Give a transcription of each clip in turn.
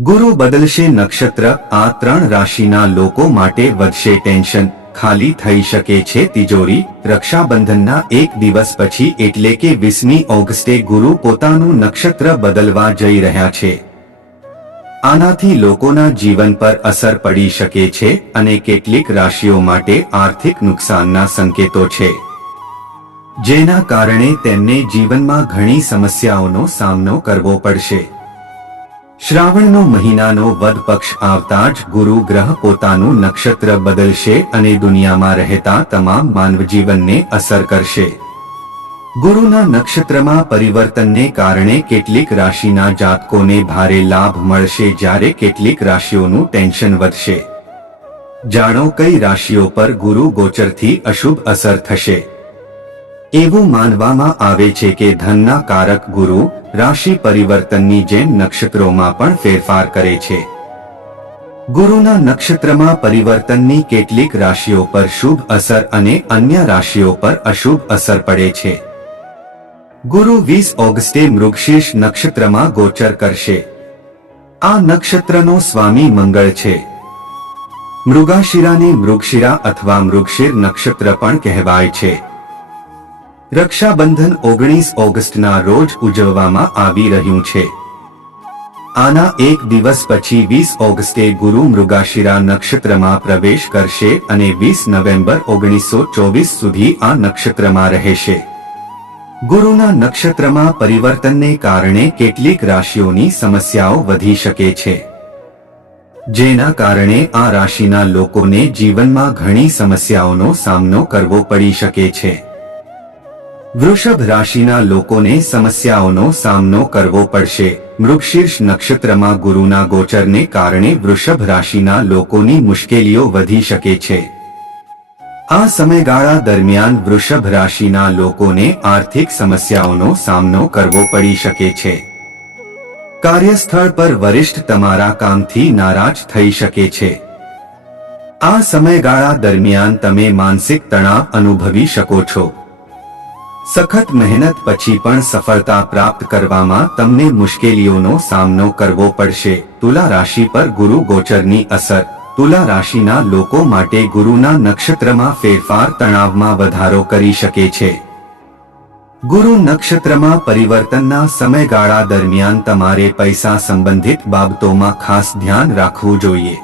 ગુરુ બદલશે નક્ષત્ર। આ 3 રાશિના લોકો માટે વધશે ટેન્શન, ખાલી થઈ શકે છે તિજોરી। રક્ષાબંધનના એક દિવસ પછી એટલે કે 20મી ઓગસ્ટે ગુરુ પોતાનું નક્ષત્ર બદલવા જઈ રહ્યા છે। આનાથી લોકોના જીવન પર અસર પડી શકે છે અને કેટલીક રાશિઓ માટે આર્થિક નુકસાનના સંકેતો છે, જેના કારણે તેમને જીવનમાં ઘણી સમસ્યાઓનો સામનો કરવો પડશે। શ્રાવણનો મહિનાનો વદ પક્ષ આવતા જ ગુરુ ગ્રહ પોતાનું નક્ષત્ર બદલશે અને દુનિયામાં રહેતા તમામ માનવજીવનને અસર કરશે। ગુરુના નક્ષત્રમાં પરિવર્તનને કારણે કેટલીક રાશિના જાતકોને ભારે લાભ મળશે, જ્યારે કેટલીક રાશિઓનું ટેન્શન વધશે। જાણો કઈ રાશિઓ પર ગુરુ ગોચરથી અશુભ અસર થશે। એવું માનવામાં આવે છે કે ધનના કારક ગુરુ રાશિ પરિવર્તનની જેમ નક્ષત્રોમાં પણ ફેરફાર કરે છે। ગુરુના નક્ષત્રમાં પરિવર્તનની કેટલીક રાશિઓ પર શુભ અસર અને અન્ય રાશિઓ પર અશુભ અસર પડે છે। ગુરુ 20 ઓગસ્ટે મૃગશીર્ષ નક્ષત્રમાં ગોચર કરશે। આ નક્ષત્રનો સ્વામી મંગળ છે। મૃગાશિરાને મૃગશિરા અથવા મૃગશિર નક્ષત્ર પણ કહેવાય છે। રક્ષાબંધન 19 ઓગસ્ટના રોજ ઉજવવામાં આવી રહ્યું છે। આના એક દિવસ પછી 20 ઓગસ્ટે ગુરુ મૃગાશિરા નક્ષત્રમાં પ્રવેશ કરશે અને 20 નવેમ્બર 1924 સુધી આ નક્ષત્રમાં રહેશે। ગુરુના નક્ષત્રમાં પરિવર્તનને કારણે કેટલીક રાશિઓની સમસ્યાઓ વધી શકે છે, જેના કારણે આ રાશિના લોકોને જીવનમાં ઘણી સમસ્યાઓનો સામનો કરવો પડી શકે છે। વૃષભ રાશિના લોકોને સમસ્યાઓનો સામનો કરવો પડશે। મૃગશીર્ષ નક્ષત્રમાં ગુરુના ગોચરને કારણે વૃષભ રાશિના લોકોની મુશ્કેલીઓ વધી શકે છે। આ સમયગાળા દરમિયાન વૃષભ રાશિના લોકોને આર્થિક સમસ્યાઓનો સામનો કરવો પડી શકે છે। કાર્યસ્થળ પર વરિષ્ઠ તમારા કામથી નારાજ થઈ શકે છે। આ સમયગાળા દરમિયાન તમે માનસિક તણાવ અનુભવી શકો છો। સખત મહેનત પછી પણ સફળતા પ્રાપ્ત કરવામાં તમને મુશ્કેલીઓનો સામનો કરવો પડશે। તુલા રાશિ પર ગુરુ ગોચરની અસર। તુલા રાશિના લોકો માટે ગુરુના નક્ષત્રમાં ફેરફાર તણાવમાં વધારો કરી શકે છે। ગુરુ નક્ષત્રમાં પરિવર્તનના સમયગાળા દરમિયાન તમારે પૈસા સંબંધિત બાબતોમાં ખાસ ધ્યાન રાખવું જોઈએ।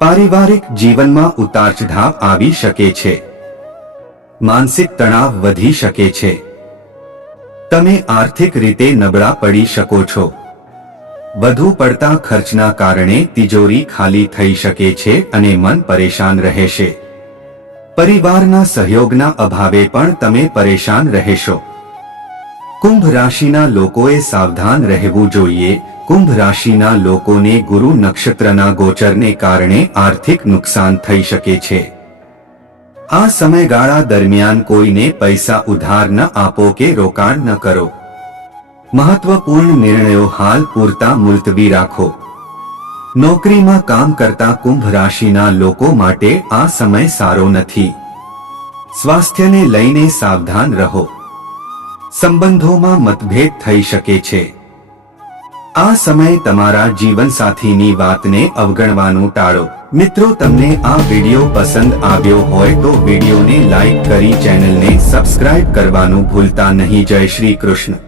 પારિવારિક જીવનમાં ઉતાર-ચઢાવ આવી શકે છે। માનસિક તણાવ વધી શકે છે। તમે આર્થિક રીતે નબળા પડી શકો છો। વધુ પડતા ખર્ચના કારણે તિજોરી ખાલી થઈ શકે છે અને મન પરેશાન રહેશે। પરિવારના સહયોગના અભાવે પણ તમે પરેશાન રહેશો। કુંભ રાશિના લોકોએ સાવધાન રહેવું જોઈએ। કુંભ રાશિના લોકોને ગુરુ નક્ષત્રના ગોચરને કારણે આર્થિક નુકસાન થઈ શકે છે। આ સમયગાળા દરમિયાન કોઈને પૈસા ઉધાર ન આપો કે રોકાણ ન કરો। મહત્વપૂર્ણ નિર્ણયો હાલ પૂરતા મુલતવી રાખો। નોકરીમાં કામ કરતા કુંભ રાશિના લોકો માટે આ સમય સારો નથી। સ્વાસ્થ્યને લઈને સાવધાન રહો। સંબંધોમાં મતભેદ થઈ શકે છે। આ સમયે તમારા જીવનસાથીની વાતને અવગણવાનું ટાળો। મિત્રો, તમને આ વિડિયો પસંદ આવ્યો હોય તો વિડિયોને લાઈક કરી ચેનલને સબસ્ક્રાઇબ કરવાનું ભૂલતા નહીં। જય શ્રી કૃષ્ણ।